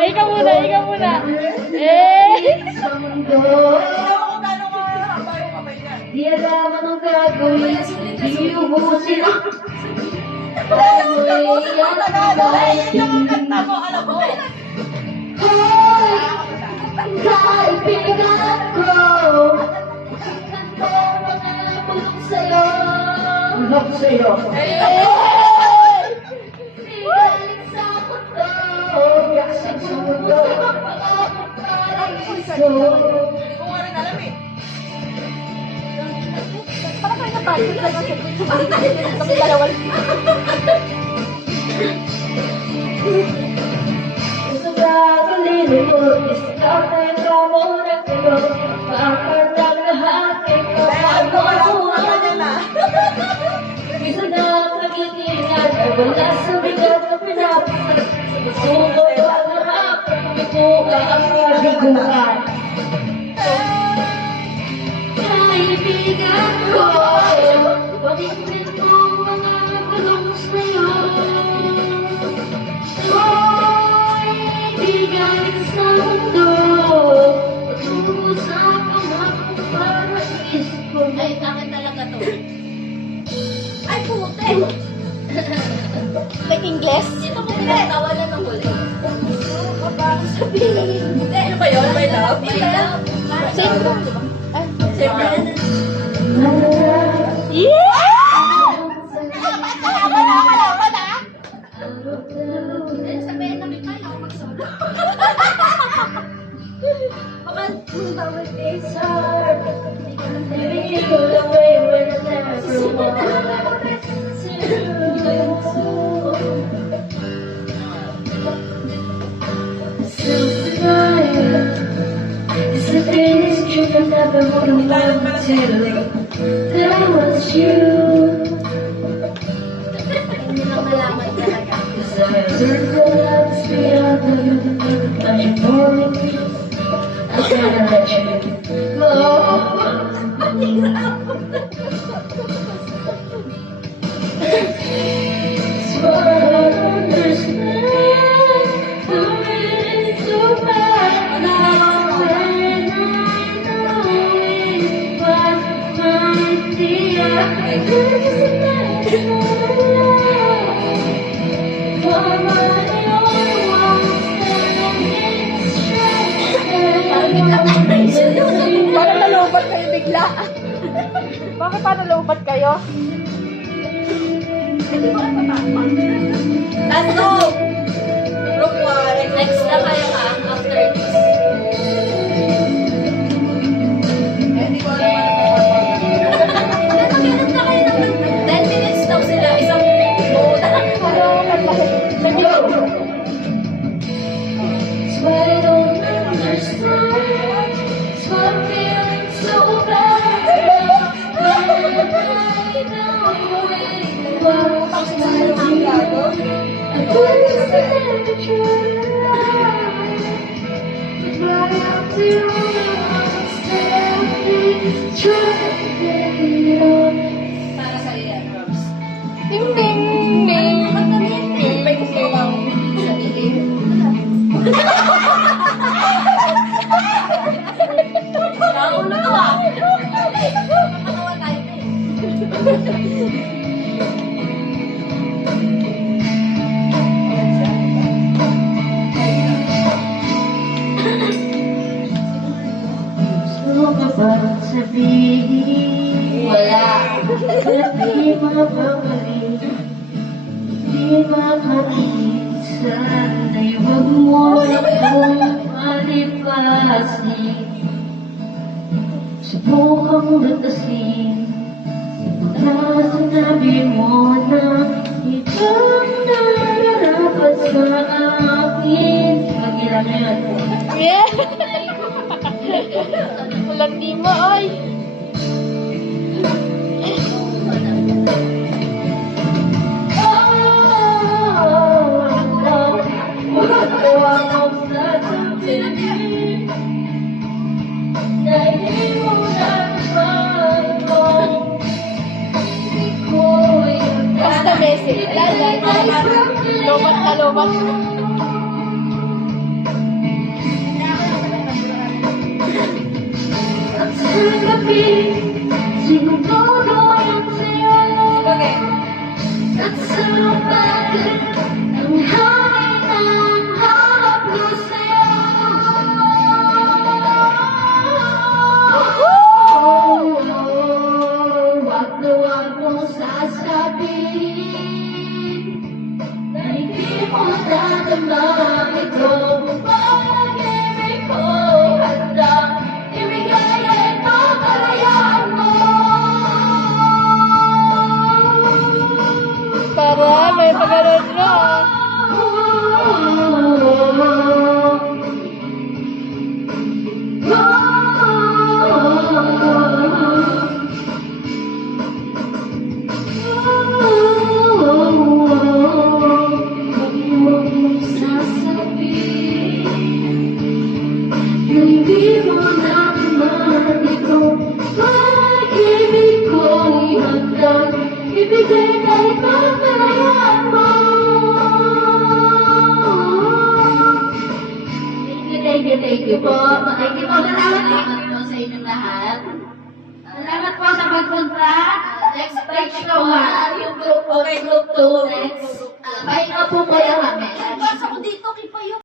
Ikaw muna, ikaw muna. Eh! Di alam anong gagawin, di ubusin ang Hoy! Kaibigan ko! Ang mga bulong sa'yo! Bulok sa'yo. Di galing sa mundo! Yaksin sa mundo. Paraiso! Parang kayo napalit lang ako. Kami dalawa. Sobrang lilipot, isang tayo mo na kayo. Bakit ang lahat ay kapakuha? Isa na pag-itingan ay wala sa bigat na pinapasan. Suko ang harap, ito ang kahiguan. Kaibigan ko, pag-ibig mo mga bulong sa'yo. Hoy, di galing sa mundo, patungo sa pangakong paraiso. Ay, akin talaga to. Ay, puti! Like English? Dito ko pinatawanan ng huli. Hindi, ano ba yun? My love? My love? Same ko, di ba? Ay, same ko. Yeah! Kalaban ah! Sabihin namin tayo ako mag-solo. Baka yung bawal days Hard, leaving you away when I never want. Self-denial is the greatest trick I've ever wanted to. That I was you. Hindi lang malaman talaga. Cause I learned that life's beyond the limit. I'm ignoring you. I'm trying to let you so I understand the way so bad now when I know it was my dear. I couldn't imagine for my own one standing straight. Parang nalobat kayo bigla. Bakit pa nalobat kayo? Let's go! Group 1. Next na kayo ha, after this. Hindi ko alam ano na kayo naman. 10 minutes daw sila. Isang mode. So I don't understand. So I'm feeling so bad. I know it was I couldn't stand the truth. But I have to understand it's true. Para sa yan, Robs. Ding ding ding. Ba't namin? May gusto bang sabihin? Naulo to ah. Makawa tayo eh. Gusto ka bang sabihin? Wala. Di mababalik, di makakit. Sana'y huwag mo akong palipasin. Subukang lutasin na sinabi mo na ikaw na narapat sa akin. Mag-ilan na yan. Yeah! Walang di mo, oy! Basta may kasi. Lobat na lobat. At sa gabi, siguro yung sayo. Bagay. At sa umaga, ang hangin ang harap mo sa'yo. Wag na wag mong sasabihin na hindi mo dadama ito. Pag-ibig ko handang ibigay ito kalayaan mo. Para may paganood na. Hindi mo naman ito, pag-ibig ko'y hanggang ibigay kahit pagkalayaan mo. Thank you po. Thank you po. Salamat po sa inyong lahat. Salamat po sa pagpunta. Next page ko yung group 2 next. Pahinga po kayo kami. Basa ko dito, kipa yung